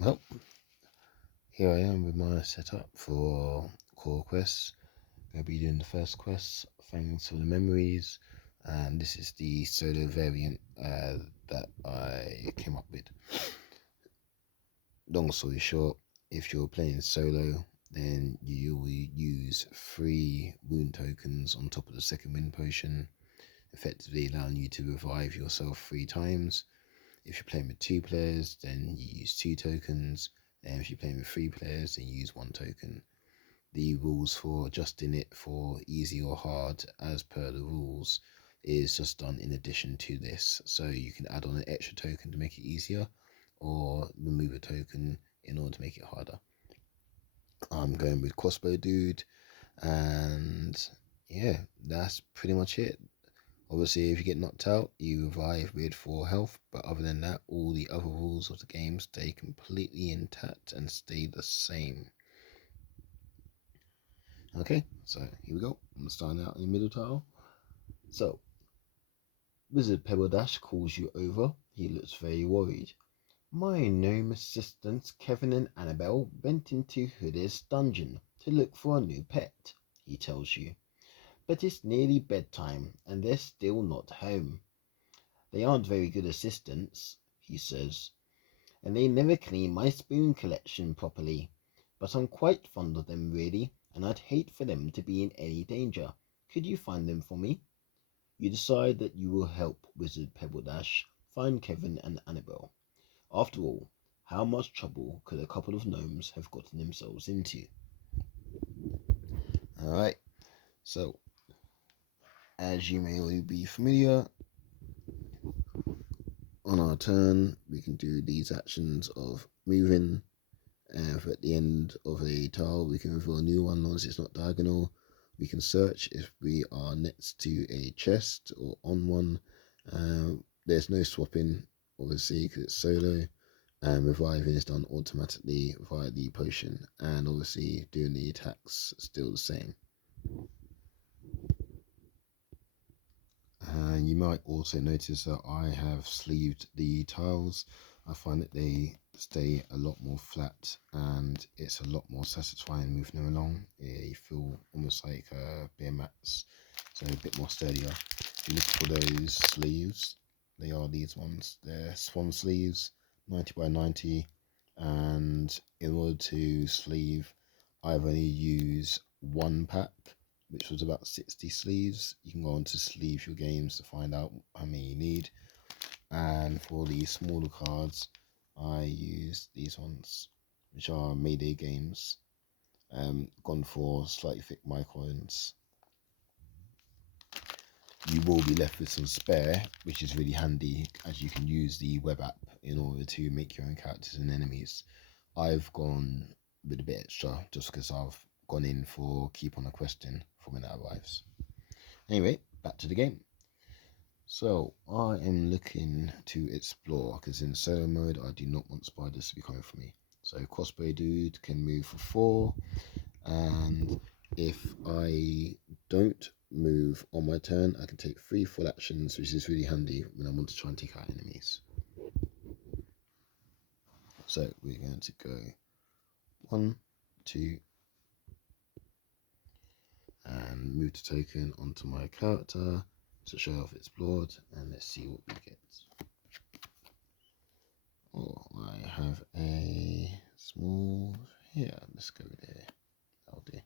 Well, here I am with my setup for Coraquest. Gonna be doing the first quest, thanks for the memories, and this is the solo variant that I came up with. Long story short, if you're playing solo, then you will use 3 wound tokens on top of the second wind potion, effectively allowing you to revive yourself 3 times. If you're playing with 2 players, then you use 2 tokens, and if you're playing with 3 players, then you use 1 token. The rules for adjusting it for easy or hard, as per the rules, is just done in addition to this. So you can add on an extra token to make it easier, or remove a token in order to make it harder. I'm going with Crossbow Dude, and yeah, that's pretty much it. Obviously, if you get knocked out, you revive with 4 health, but other than that, all the other rules of the game stay completely intact and stay the same. Okay, so here we go. I'm starting out in the middle tile. So, Wizard Pebble Dash calls you over. He looks very worried. My gnome assistants Kevin and Annabelle went into Hoodie's dungeon to look for a new pet, he tells you. But it's nearly bedtime and they're still not home. They aren't very good assistants, he says, and they never clean my spoon collection properly. But I'm quite fond of them, really, and I'd hate for them to be in any danger. Could you find them for me? You decide that you will help Wizard Pebble Dash find Kevin and Annabelle. After all, how much trouble could a couple of gnomes have gotten themselves into? Alright, so as you may already be familiar, on our turn we can do these actions of moving, and at the end of a tile we can reveal a new one as long as it's not diagonal. We can search if we are next to a chest or on one. There's no swapping, obviously, because it's solo, and reviving is done automatically via the potion, and obviously doing the attacks still the same. And you might also notice that I have sleeved the tiles. I find that they stay a lot more flat and it's a lot more satisfying moving them along. You feel almost like beer mats, so a bit more sturdier. If you look for those sleeves, they are these ones. They're swan sleeves, 90 by 90, and in order to sleeve, I've only used 1 pack, which was about 60 sleeves. You can go on to Sleeve Your Games to find out how many you need. And for the smaller cards, I use these ones, which are Mayday Games. Gone for slightly thick microns. You will be left with some spare, which is really handy, as you can use the web app in order to make your own characters and enemies. I've gone with a bit extra just because I've gone in for keep on a question for when that arrives. Anyway, back to the game. So I am looking to explore, because in solo mode I do not want spiders to be coming for me. So Crossbow Dude can move for 4, and if I don't move on my turn, I can take 3 full actions, which is really handy when I want to try and take out enemies. So we're going to go 1, 2, and move the token onto my character to show off explored, and let's see what we get. Oh, I have a small here. Let's go there. That'll do.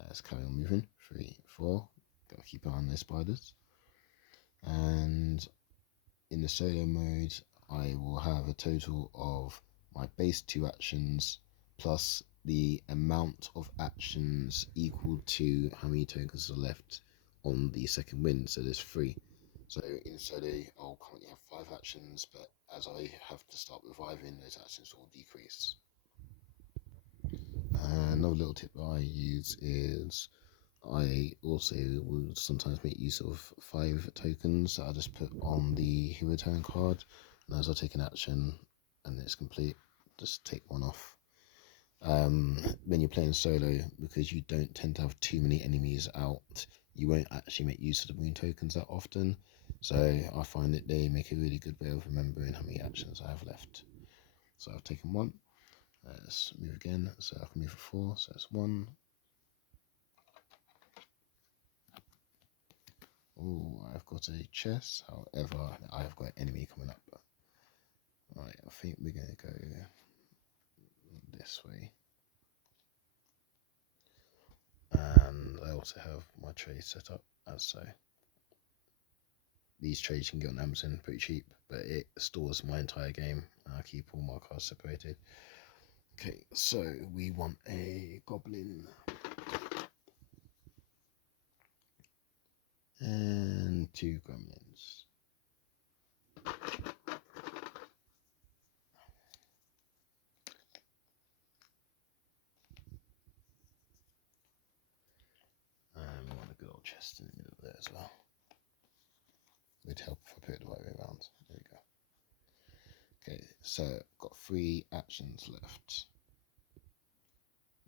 Let's carry on moving. 3, 4. Gotta keep an eye on those spiders. And in the solo mode, I will have a total of my base 2 actions plus the amount of actions equal to how many tokens are left on the second wind. So there's 3. So in solo, I'll currently have 5 actions, but as I have to start reviving, those actions will decrease. Another little tip that I use is I also will sometimes make use of 5 tokens that I just put on the hero turn card, and as I take an action and it's complete, just take one off. When you're playing solo, because you don't tend to have too many enemies out, you won't actually make use of the wound tokens that often, so I find that they make a really good way of remembering how many actions I have left. So I've taken 1. Let's move again, so I can move for 4. So that's 1. Oh, I've got a chest. However, I've got an enemy coming up. Right, I think we're going to go this way. And I also have my trade set up as so. These trades you can get on Amazon pretty cheap, but it stores my entire game. I keep all my cards separated. Okay, so we want a goblin and 2 gremlins. And we want a good old chest in the middle there as well. Would help if I put it the right way around. There we go. Okay, so I've got 3 actions left.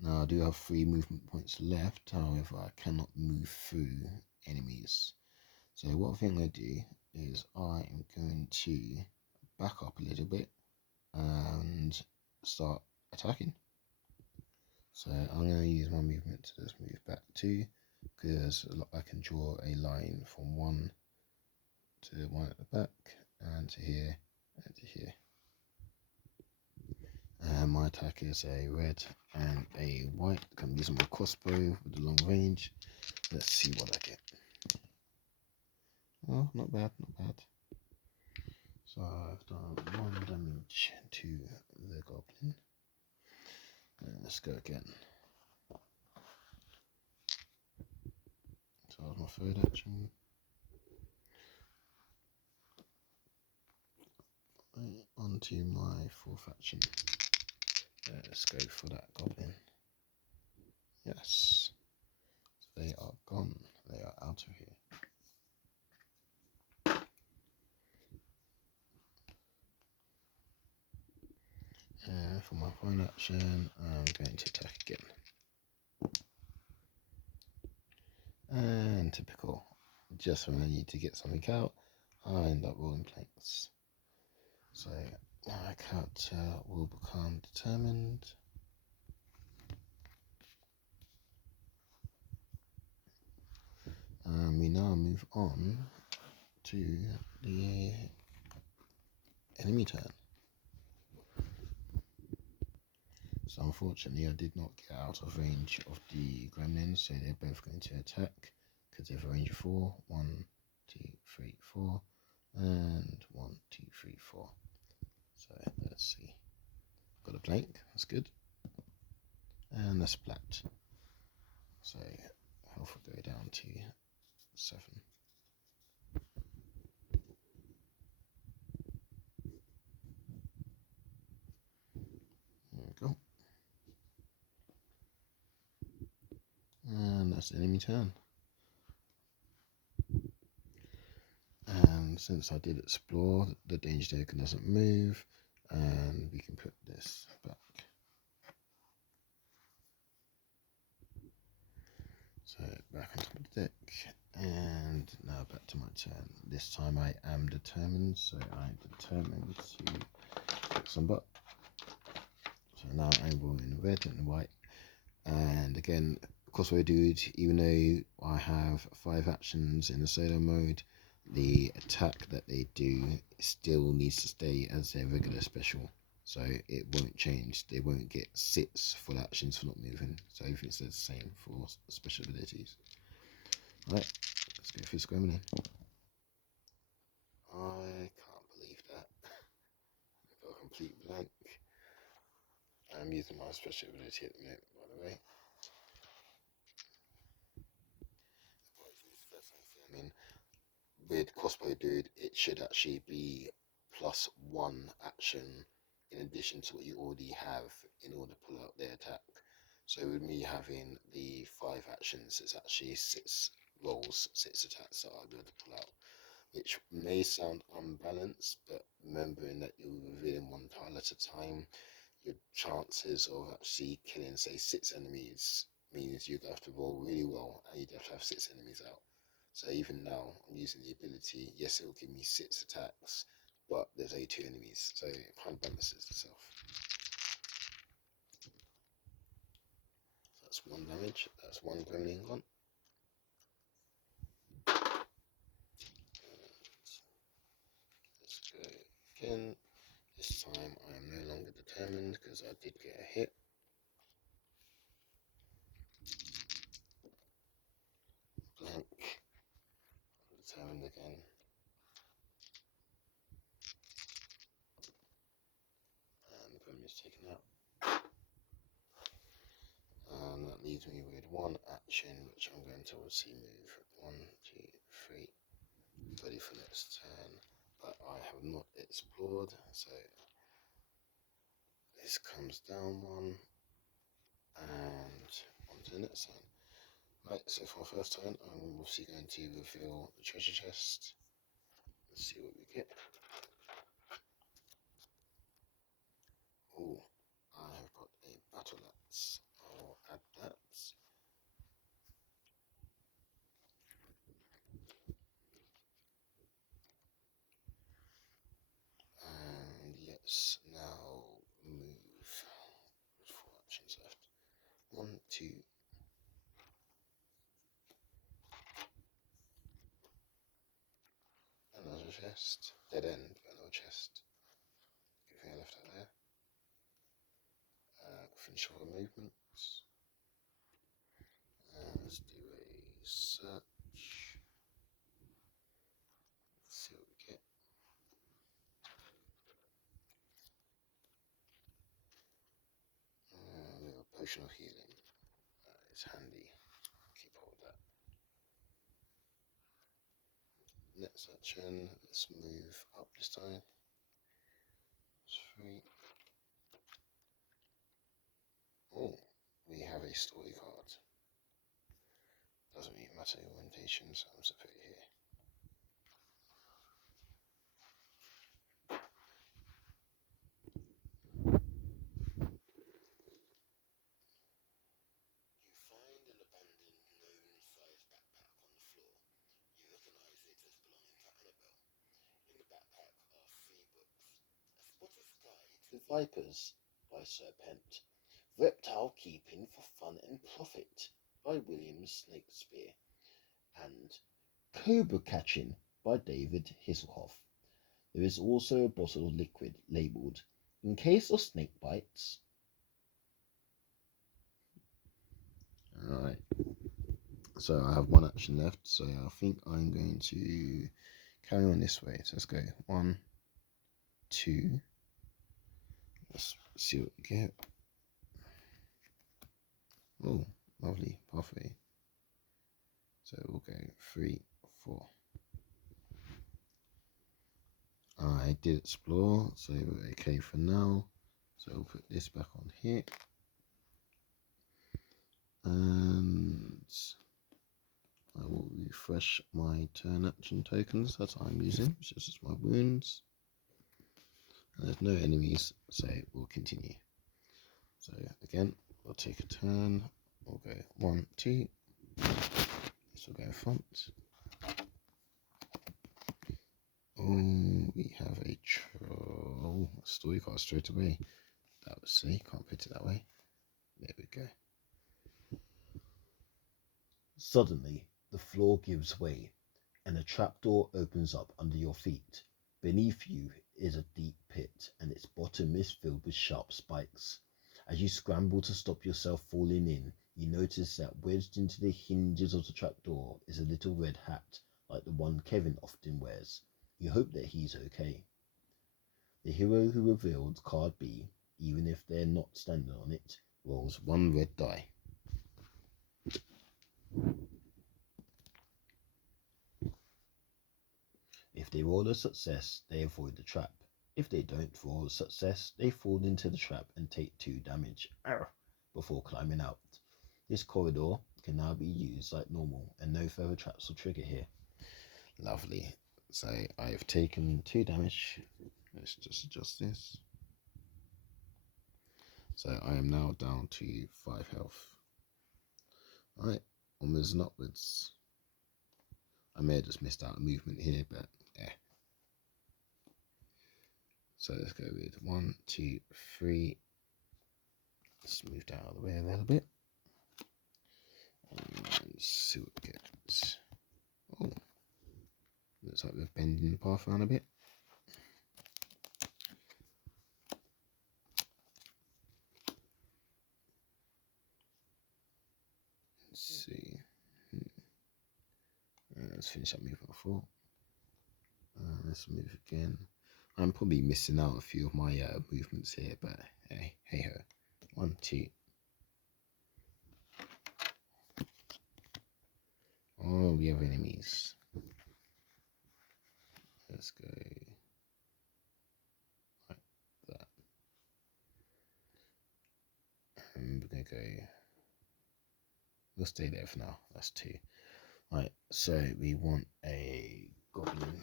Now I do have 3 movement points left, however I cannot move through enemies. So what I think I'm going to do is I am going to back up a little bit and start attacking. So I'm going to use my movement to just move back 2, because I can draw a line from 1 to 1 at the back, and to here, and to here. And my attack is a red and a white. I'm using my crossbow with the long range. Let's see what I get. Oh, not bad, not bad. So I've done 1 damage to the goblin. And let's go again. So that was my 3rd action. Right, on to my 4th action. Let's go for that goblin. Yes. So they are gone. They are out of here. And for my final action, I'm going to attack again. And typical. Just when I need to get something out, I end up rolling planks. So my character will become determined. And we now move on to the enemy turn. So unfortunately I did not get out of range of the gremlins, so they're both going to attack because they have a range of 4. 1, 2, 3, 4, and 1, 2, 3, 4. So let's see. Got a blank, that's good. And a splat. So health will go down to 7. There we go. And that's the enemy turn. And since I did explore, the danger token doesn't move, and we can put this back. So back on top of the deck, and now back to my turn. This time I am determined, so I'm determined to kick some butt. So now I'm rolling red and white, and again, Crossbow Dude, even though I have 5 actions in the solo mode, the attack that they do still needs to stay as their regular special. So it won't change. They won't get 6 full actions for not moving. So everything stays the same for special abilities. Right, let's go for Gremlin. I can't believe that. I got a complete blank. I'm using my special ability at the minute, by the way. I mean, with Crossbow Dude, it should actually be +1 action in addition to what you already have in order to pull out their attack. So with me having the 5 actions, it's actually 6 rolls, 6 attacks that I'll be able to pull out, which may sound unbalanced, but remembering that you're within 1 tile at a time, your chances of actually killing, say, 6 enemies means you'd have to roll really well, and you'd have to have 6 enemies out. So even now, I'm using the ability, yes, it will give me 6 attacks, but there's only 2 enemies, so it kind of balances itself. 1 damage. That's 1 gremlin gone. Let's go again. This time I am no longer determined because I did get a hit. Blank. Determined again. And the gremlin's taken out. And that leaves me with 1 action, which I'm going to obviously move 1, 2, 3, ready for next turn. But I have not explored, so this comes down 1 and on to the next turn. Right, so for my first turn, I'm obviously going to reveal the treasure chest. Let's see what we get. Oh, I have got a battle axe. I'll add that. And let's now move. 4 actions left. 1, 2. Another chest. Dead end. Another chest. Good thing I left that there. Finish all the movements. Let's do a search. Let's see what we get. We have a potion of healing. It's handy. Keep hold of that. Next action, let's move up this time. 3. Oh, we have a story card. Doesn't really matter the orientation, so I'm just put it here. You find an abandoned gnome-sized backpack on the floor. You recognize it as belonging to Annabelle. In the backpack are 3 books. A Spotter's Guide to Vipers by Sir Pent. Reptile Keeping for Fun and Profit by William Shakespeare. And Cobra Catching by David Hasselhoff. There is also a bottle of liquid labelled, in case of snake bites. Alright, so I have 1 action left, so I think I'm going to carry on this way. So let's go 1, 2, let's see what we get. Oh, lovely pathway. So we'll go 3, 4. I did explore, so we're okay for now. So we'll put this back on here. And I will refresh my turn action tokens that I'm using, which is my wounds. And there's no enemies, so we'll continue. So again, we'll take a turn. We'll go 1, 2. This will go front. Oh, we have a troll. Story card straight away. That was see, can't put it that way. There we go. Suddenly, the floor gives way, and a trapdoor opens up under your feet. Beneath you is a deep pit, and its bottom is filled with sharp spikes. As you scramble to stop yourself falling in, you notice that wedged into the hinges of the trapdoor is a little red hat, like the one Kevin often wears. You hope that he's okay. The hero who revealed card B, even if they're not standing on it, rolls 1 red die. If they roll a success, they avoid the trap. If they don't roll a success, they fall into the trap and take 2 damage before climbing out. This corridor can now be used like normal, and no further traps will trigger here. Lovely. So I have taken 2 damage. Let's just adjust this. So I am now down to 5 health. Alright, onwards and upwards. I may have just missed out a movement here, but yeah. So let's go with 1, 2, 3. Let's move down out of the way a little bit. And see what we get. Oh, looks like we're bending the path around a bit. Let's see. Let's finish up movement 4. Let's move again. I'm probably missing out a few of my movements here, but hey ho. 1, 2. Oh, we have enemies. Let's go like that. And we're gonna go. We'll stay there for now. That's 2. Right, so we want a goblin.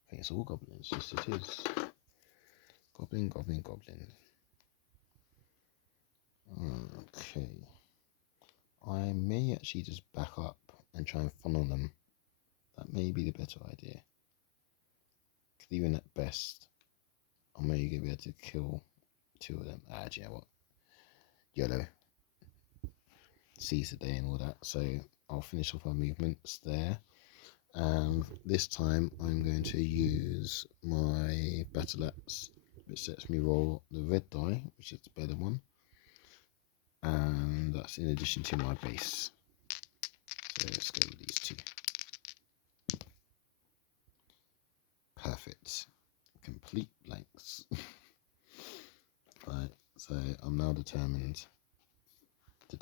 I think it's all goblins. Yes, it is. Goblin. Okay. I may actually just back up and try and funnel them. That may be the better idea. Because even at best, I may be able to kill 2 of them. Do you know what? YOLO. Seize the day and all that. So I'll finish off our movements there. And this time I'm going to use my battle axe, which lets me roll the red die, which is the better one. And that's in addition to my base. So let's go with these 2. Perfect. Complete blanks. Right, so I'm now determined to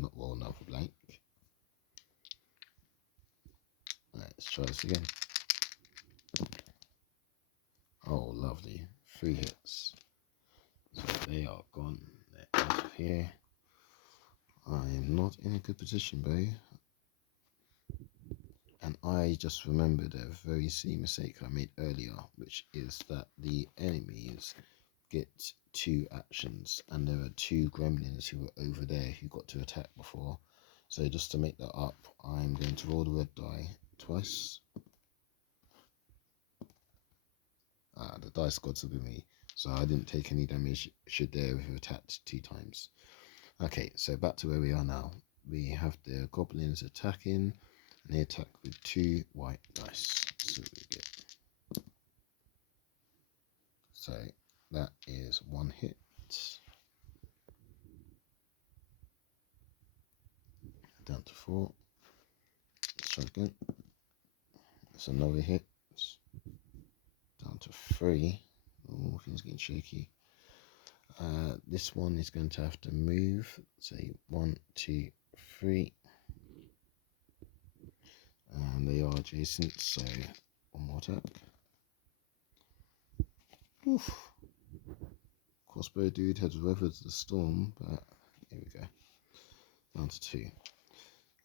not roll another blank. Right, let's try this again. Oh, lovely. 3 hits. So they are gone. They're out of here. I am not in a good position, bro. And I just remembered a very silly mistake I made earlier, which is that the enemies get 2 actions, and there are 2 gremlins who were over there who got to attack before. So just to make that up, I'm going to roll the red die twice. The dice gods with me, so I didn't take any damage should they have attacked 2 times. Okay, so back to where we are now. We have the goblins attacking, and they attack with 2 white dice. So we get. So that is 1 hit. Down to 4. Let's try again. That's another hit. Down to 3. Oh, things getting shaky. This one is going to have to move. Say 1, 2, 3. And they are adjacent, so 1 more attack. Oof. Crossbow dude has weathered the storm, but here we go. Down to 2.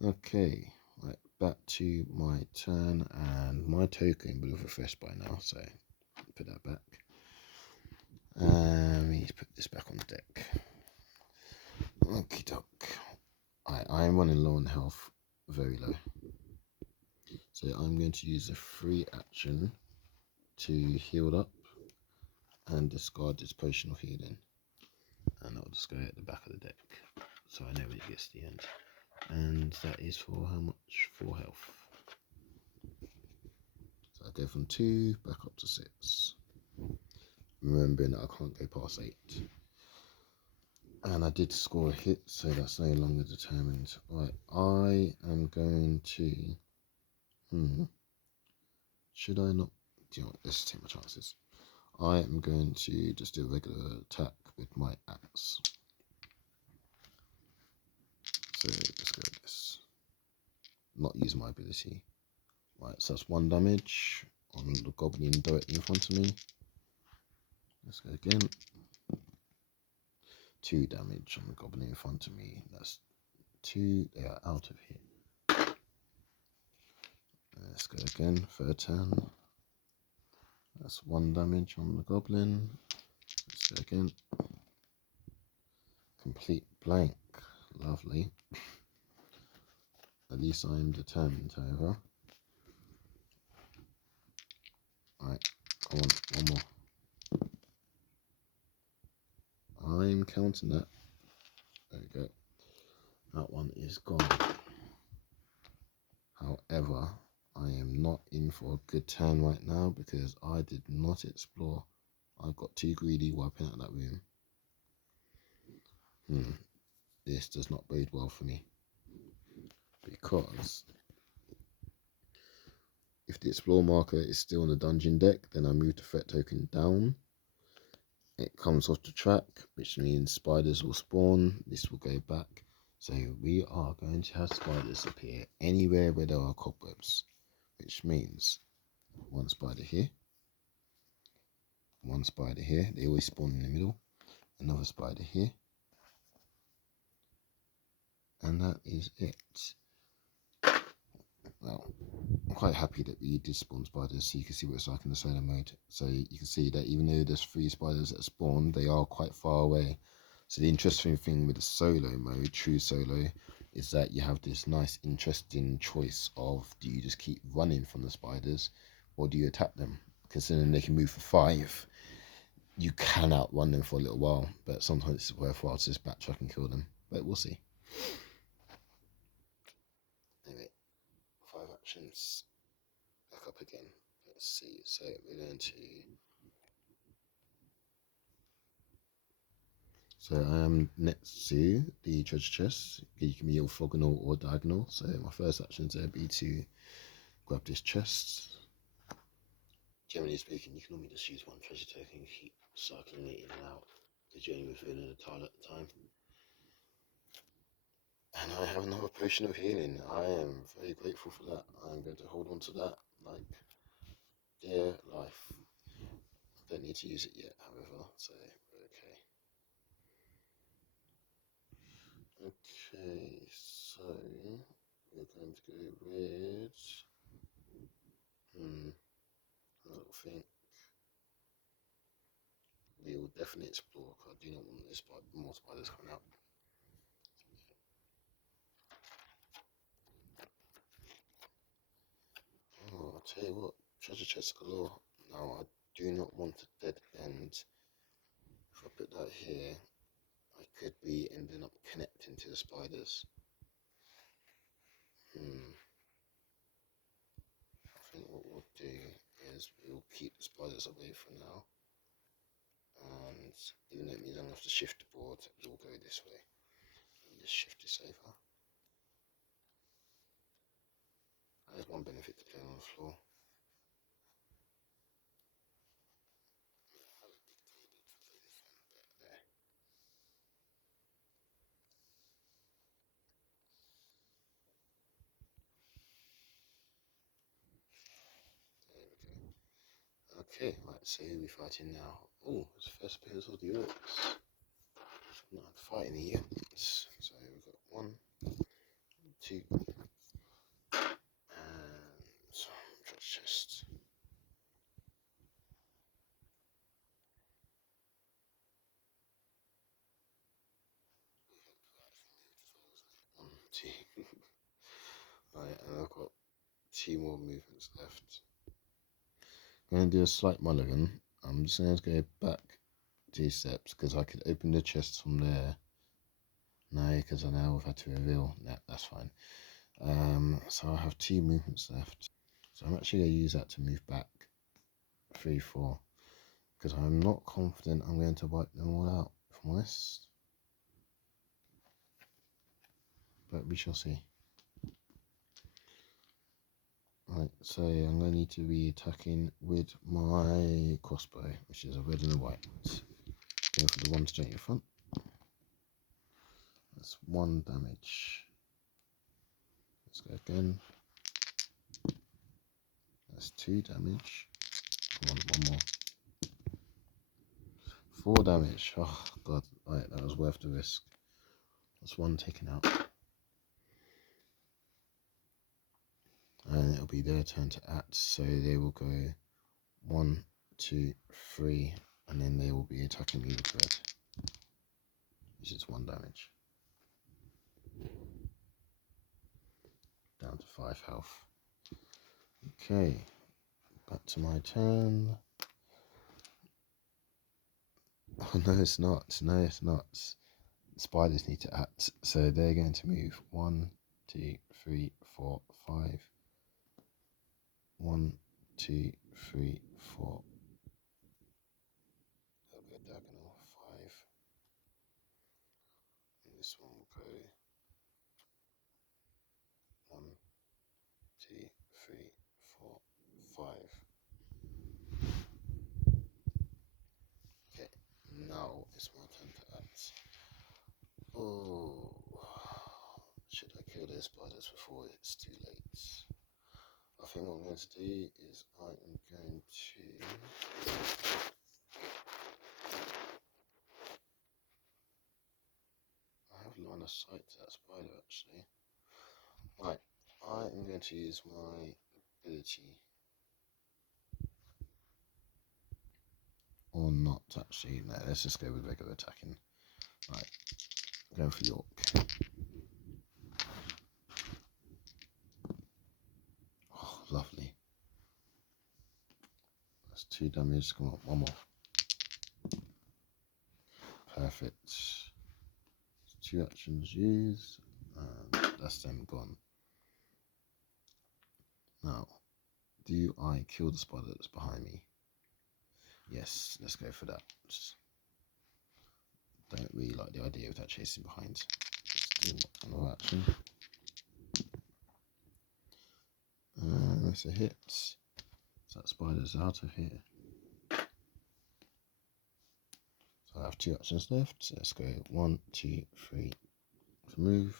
Okay, right, back to my turn, and my token will have refreshed by now, so put that back. We need to put this back on the deck. Okie doke. I'm running low on health, very low. So I'm going to use a free action to heal up and discard this potion of healing. And I'll just go at the back of the deck, so I know when it gets to the end. And that is for how much? 4 health. So I go from 2 back up to 6. Remembering that I can't go past 8. And I did score a hit, so that's no longer determined. Right, I am going to... Should I not? Do you know what? Let's take my chances. I am going to just do a regular attack with my axe. So let's go with this. Not use my ability. Right, so that's 1 damage on the goblin directly in front of me. Let's go again. 2 damage on the goblin in front of me. That's 2. They are out of here. Let's go again. 3rd turn. That's 1 damage on the goblin. Let's go again. Complete blank. Lovely. At least I'm determined, however. Right, come on, 1 more. I'm counting that. There we go. That one is gone. However, I am not in for a good turn right now because I did not explore. I got too greedy wiping out that room. This does not bode well for me. Because if the explore marker is still on the dungeon deck, then I move the threat token down. It comes off the track, which means spiders will spawn. This will go back. So we are going to have spiders appear anywhere where there are cobwebs, which means one spider here, one spider here. They always spawn in the middle. Another spider here. And that is it. Well, I'm quite happy that we did spawn spiders so you can see what it's like in the solo mode. So you can see that even though there's 3 spiders that spawn, they are quite far away. So the interesting thing with the solo mode, true solo, is that you have this nice interesting choice of, do you just keep running from the spiders or do you attack them? Considering they can move for 5, you can outrun them for a little while, but sometimes it's worthwhile to just backtrack and kill them. But we'll see. Anyway, 5 actions. Back up again. Let's see. So we're going to. So I am next to the treasure chest. You can be orthogonal or diagonal. So my first action would be to grab this chest. Generally speaking, you can only just use one treasure token and keep cycling it in and out because you're only refilling a tile at the time. And I have another potion of healing. I am very grateful for that. I'm going to hold on to that like dear life. I don't need to use it yet, however, so okay. Okay, so we're going to go with I don't think we will definitely explore because I do not want this more spiders coming out. Oh, I'll tell you what, treasure chest galore. Now I do not want a dead end. If I put that here, I could be ending up connecting to the spiders. I think what we'll do is we'll keep the spiders away for now. And even though it means I'm going to have to shift the board, it will go this way. Just shift this over. There's one benefit to playing on the floor. There we go. Okay, right, so who are we fighting now? Oh, it's the first appearance of the orcs. I'm not fighting the yet. So we've got 1, 2, and chest. One, 2. Right, and I've got 2 more movements left. I'm going to do a slight mulligan. I'm just going to go back 2 steps because I could open the chest from there. No, because I now have had to reveal. Nah, that's fine. So I have 2 movements left. So I'm actually going to use that to move back 3, 4. Because I'm not confident I'm going to wipe them all out, if I'm honest. But we shall see. Right, so I'm going to need to be attacking with my crossbow, which is a red and a white. Go for the one straight in front. That's 1 damage. Let's go again. That's 2 damage. Come on, 1 more. 4 damage. Oh, God. Right, that was worth the risk. That's 1 taken out. And it'll be their turn to act, so they will go 1, 2, 3, and then they will be attacking me with red, which is 1 damage. Down to 5 health. Okay, back to my turn. Oh, no, it's not. No, it's not. spiders need to act. So they're going to move 1, 2, 3, 4, 5. 1, 2, 3, 4. That'll be a diagonal 5. And this one will go 1, 2, 3, 4, 5. Okay, now it's my turn to act. Oh, should I kill those spiders before it's too late? I think what I'm going to do is I am going to. I have line of sight to that spider actually. Right, I am going to use my ability. Or not actually, no, let's just go with regular attacking. Right, going for York. Oh, lovely. That's 2 damage, come on, one more. Perfect. 2 actions used, and that's them gone. Now, do I kill the spider that's behind me? Yes, let's go for that. Just don't really like the idea of that chasing behind. Let's do another action. That's a hit. So that spider's out of here. So I have 2 actions left. So let's go 1, 2, 3 to move.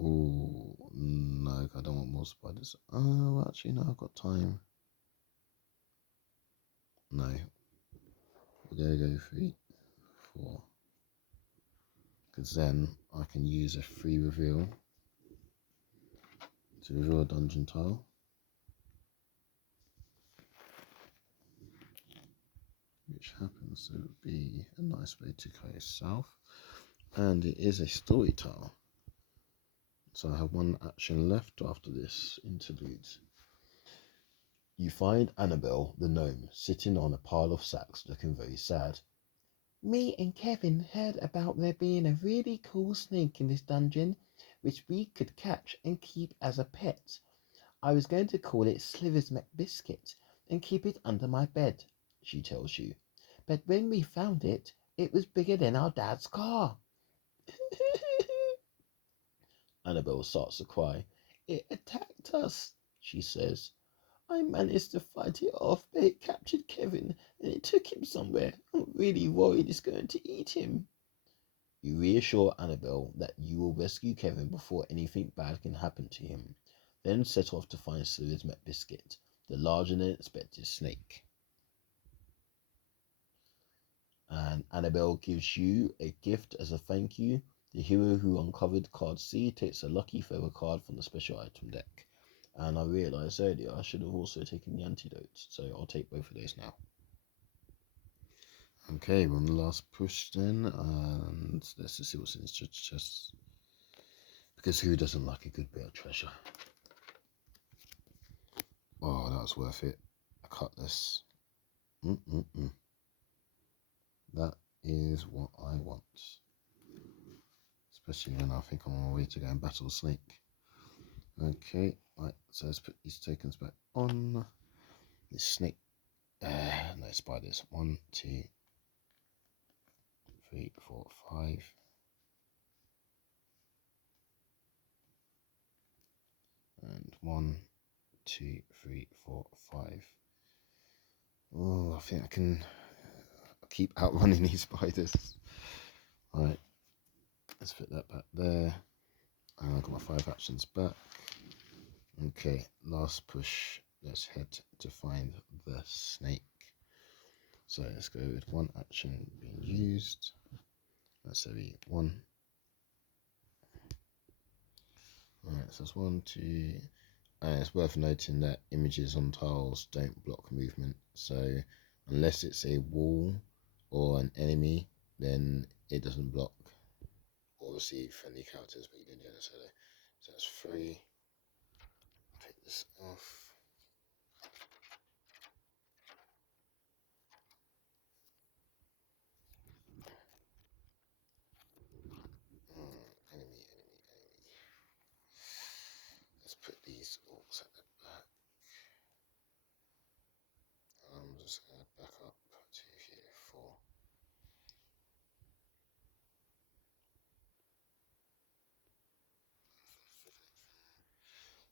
Oh no, I don't want more spiders. Oh, actually, no, I've got time. No, we're gonna go 3, 4. Because then I can use a free reveal to reveal a dungeon tile. Which happens to be a nice way to go south. And it is a story tile. So I have 1 action left after this interlude. You find Annabelle, the gnome, sitting on a pile of sacks looking very sad. Me and Kevin heard about there being a really cool snake in this dungeon, which we could catch and keep as a pet. I was going to call it Slivers McBiscuit and keep it under my bed, she tells you. But when we found it, it was bigger than our dad's car. Annabelle starts to cry. It attacked us, she says. I managed to fight it off, but it captured Kevin and it took him somewhere. I'm really worried it's going to eat him. You reassure Annabelle that you will rescue Kevin before anything bad can happen to him, then set off to find Slivers McBiscuit, the larger than expected snake. And Annabelle gives you a gift as a thank you. The hero who uncovered card C takes a lucky feather card from the special item deck. And I realised earlier I should have also taken the antidotes, so I'll take both of those now. Okay, we're on the last push then, and let's just see what's in this chest. Because who doesn't like a good bit of treasure? Oh, that was worth it. A cutlass. That is what I want. Especially when I think I'm on my way to go and battle a snake. Okay, right, so let's put these tokens back on. This snake. No spiders. 1, 2, 3, 4, 5. And 1, 2, 3, 4, 5. Oh, I think I can keep outrunning these spiders. Right, let's put that back there. And I've got my 5 actions back. Okay, last push. Let's head to find the snake. So let's go with 1 action being used. That's a 1. Alright, so that's 1, 2. And it's worth noting that images on tiles don't block movement. So unless it's a wall or an enemy, then it doesn't block. Obviously, friendly characters, but you didn't do so. So that's 3. Take this off. back up, 2, 3, 4.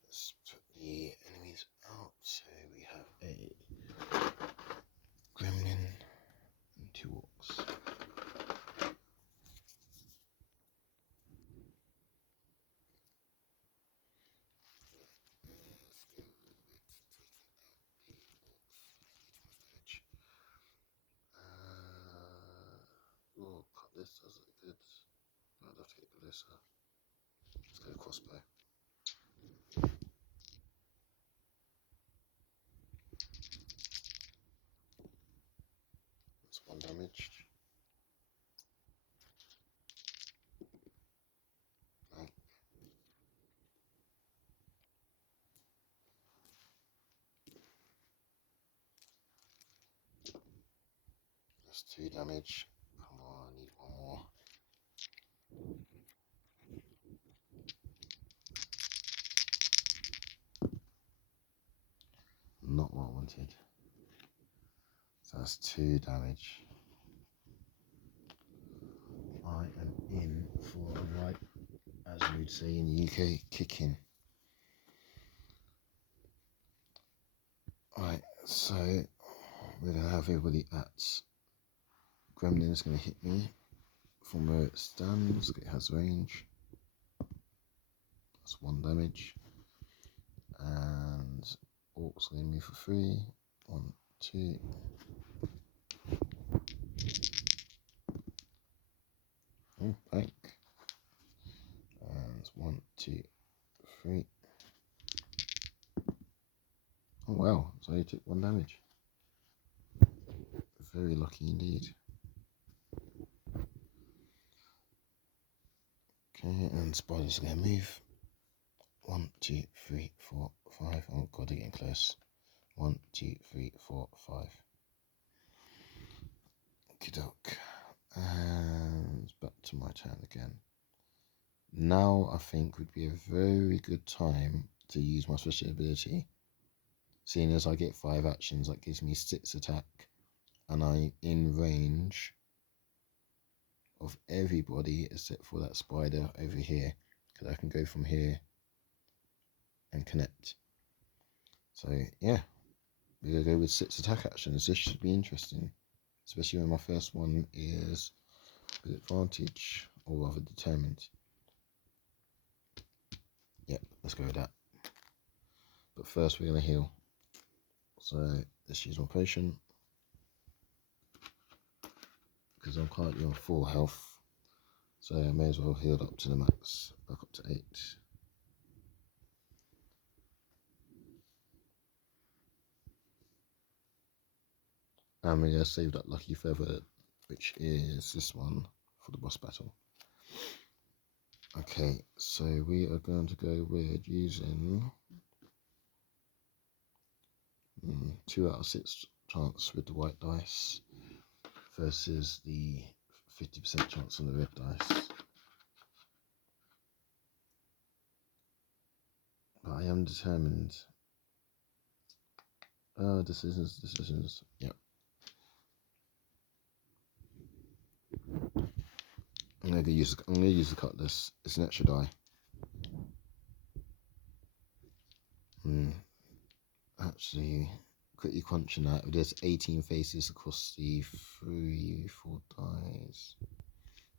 Let's put the enemies out. So we have a gremlin and 2 orcs. Oh, this does look good. I'd love to get Ballista. Let's go crossbow. That's 1 damage. Oh. That's 2 damage. Come on, I need 1 more. Not what I wanted. So that's 2 damage. I am in for a right, as we'd say in the UK, kicking. Alright, so we're going to have everybody at Gremlin is going to hit me from where it stands. It has range. That's 1 damage. And Orc's going to move for 3. 1, 2. Oh, bank. And 1, 2, 3. Oh wow, so he took 1 damage. Very lucky indeed. Okay, and Spider's going to move. 1, 2, 3, 4, 5. Oh god, they're getting close. 1, 2, 3, 4, 5. Okey-doke. And back to my turn again. Now I think would be a very good time to use my special ability. Seeing as I get 5 actions, that gives me 6 attack. And I'm in range of everybody except for that spider over here. Because I can go from here and connect. So yeah, we're going to go with 6 attack actions. This should be interesting. Especially when my first one is with advantage, or rather determined. Yep, let's go with that. But first we're going to heal. So let's use my potion. Because I'm currently on 4 health. So I may as well heal up to the max. Back up to 8. And we're going to save that lucky feather, which is this one, for the boss battle. Okay, so we are going to go with using 2 out of 6 chance with the white dice versus the 50% chance on the red dice. But I am determined. Decisions. Yep. I'm going to use the cutlass. It's an extra die. Actually, quickly crunching that. There's 18 faces across the 3, 4 dice.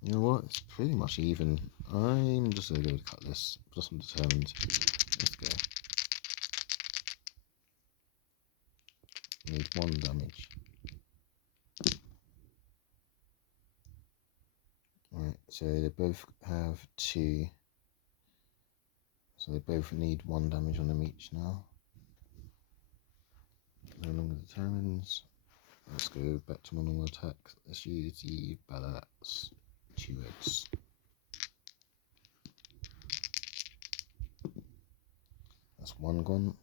You know what? It's pretty much even. I'm just going to go with the cutlass. Plus I'm determined. Let's go. Need 1 damage. Right, so they both have 2. So they both need 1 damage on them each now. No longer determines. Let's go back to my normal attack. Let's use the badass 2 reds. That's 1 gone.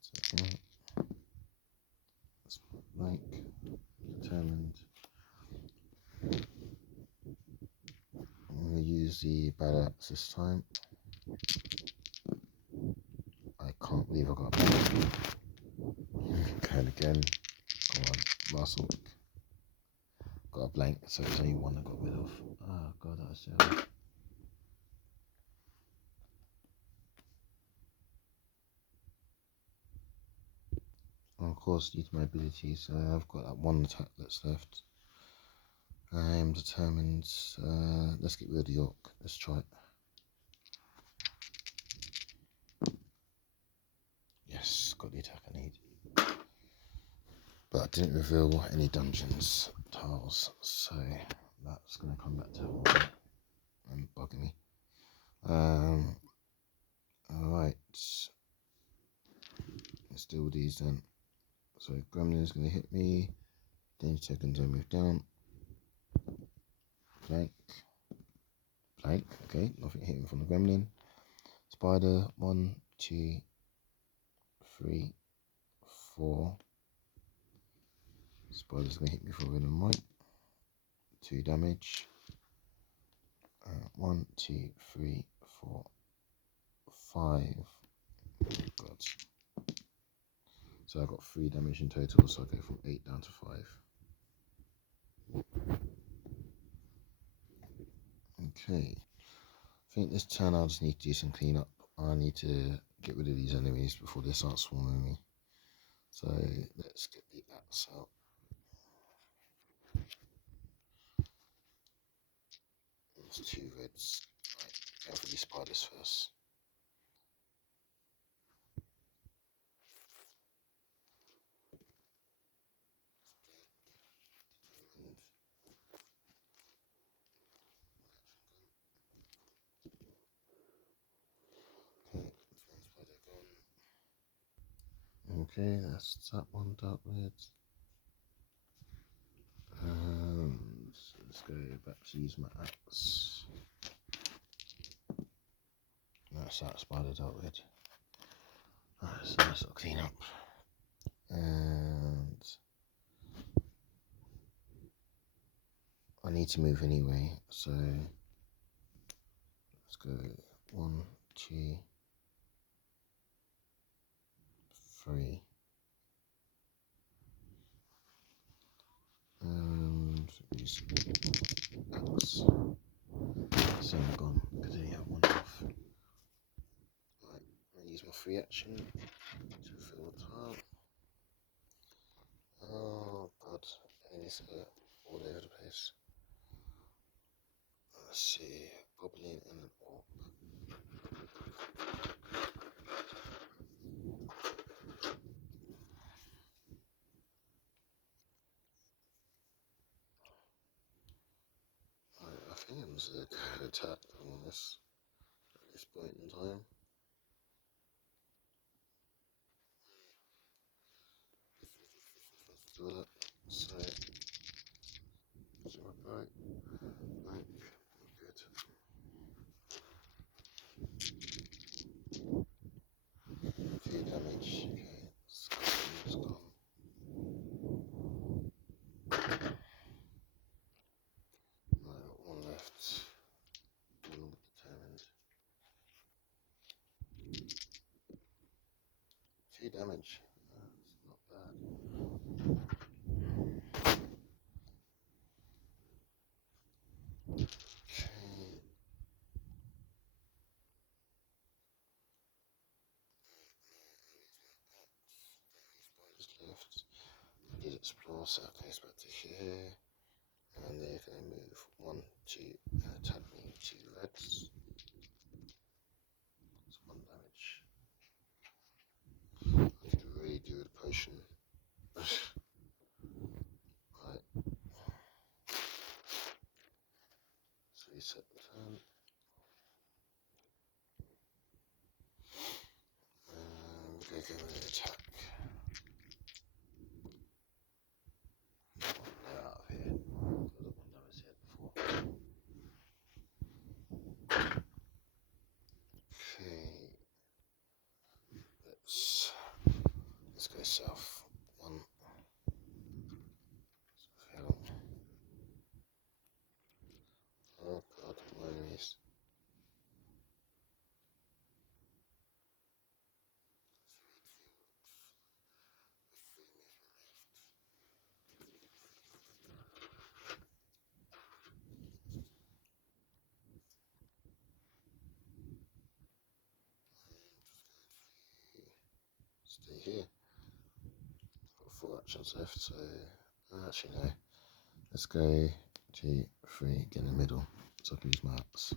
Second. That's like determined. I'm going to use the badass this time. I can't believe I got a badass. And again, come on, last look. Got a blank, so there's only one I got rid of. Oh god, that was terrible. And of course, due to my abilities, I've got that one attack that's left. I am determined. Let's get rid of the York. Let's try it. Yes, got the attack I need. But I didn't reveal any dungeons tiles, so that's going to come back to haunt me and bugging me. Alright. Let's deal with these then. So Gremlin is going to hit me. Danger tokens I move down. Blank. Blank. Okay, nothing hitting from the Gremlin. Spider. 1, 2, 3, 4. Spider's going to hit me for red and white. 2 damage. 1, 2, 3, 4, 5. Oh god. So I got 3 damage in total, so I go from 8 down to 5. Okay. I think this turn I just need to do some cleanup. I need to get rid of these enemies before they start swarming me. So let's get the axe out. There's 2 reds. Right, go for these spiders first. Okay, that's that one dealt with. So let's go back to use my axe. That's that spider dealt with. Alright, so let's sort of clean up. And I need to move anyway, so let's go 1, 2, 3. And use axe. So I'm gone. Because I have one off. Right, I use my free action to fill the tile. Oh god, enemies are all over the place. Let's see, goblin and an orc. I think it was a good attack on this at this point in time. Do that. So, right, good. 2 damage. Okay, it's gone. Right, one left. All determined. 2 damage. That's not bad. Okay. Left. Did explore, so it goes back to here. And they're going to move 1, 2, attack me 2 reds. That's 1 damage. I need to really do the potion. Right. So you set the turn. And we're going to go with an attack. They're out of here. Got the one that was here before. Okay. Let's go south. 1. Fail. Oh god, my enemies. See here, got 4 actions left, so actually no. Let's go G3, get in the middle, so I can use my axe.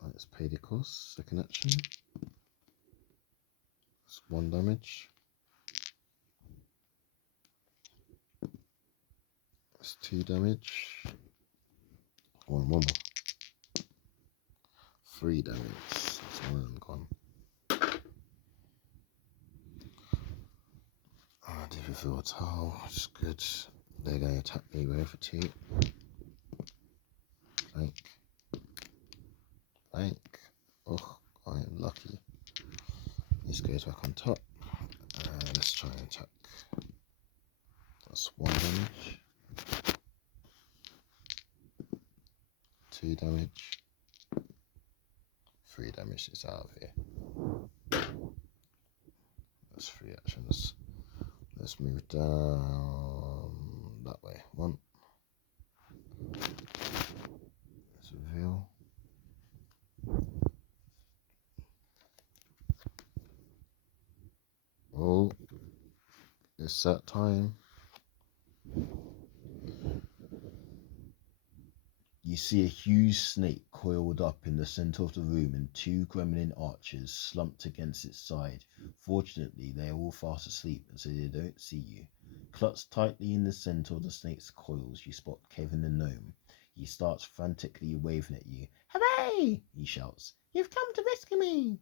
Right, let's pay the cost. Second action. That's 1 damage. That's 2 damage. One more. 3 damage. That's one of them gone. I did reveal a towel, which is good. They're going to attack me with a 2. Blank. Oh, I am lucky. This goes back on top. Let's try and attack. That's 1 damage. 2 damage. 3 damage is out of here. That's 3 actions. Let's move down that way. 1. Let's reveal. Oh, it's that time. You see a huge snake coiled up in the center of the room and 2 gremlin archers slumped against its side. Fortunately, they are all fast asleep and so they don't see you. Clutched tightly in the center of the snake's coils, you spot Kevin the gnome. He starts frantically waving at you. Hooray! He shouts. You've come to rescue me!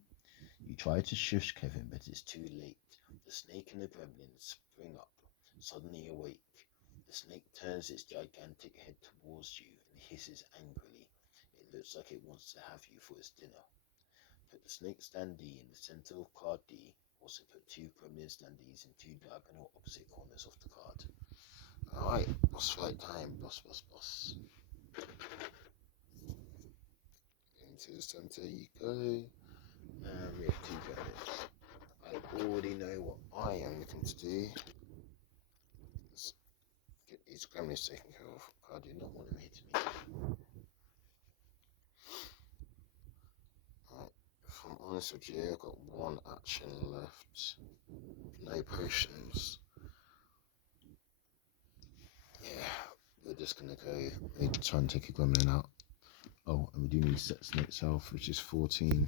You try to shush Kevin, but it's too late. The snake and the gremlins spring up, suddenly awake. The snake turns its gigantic head towards you and hisses angrily. It looks like it wants to have you for its dinner. Put the snake standee in the center of card D. Also put 2 gremlin standees in 2 diagonal opposite corners of the card. Alright, boss fight time. Boss. Into the center you go. And we have 2 gremlins. I already know what I am looking to do. Let's get these gremlins taken care of. I do not want them hitting me. Right, if I'm honest with you, I've got 1 action left. No potions. Yeah, we're just gonna go try and take a gremlin out. Oh, and we do need to set snake's health, which is 14.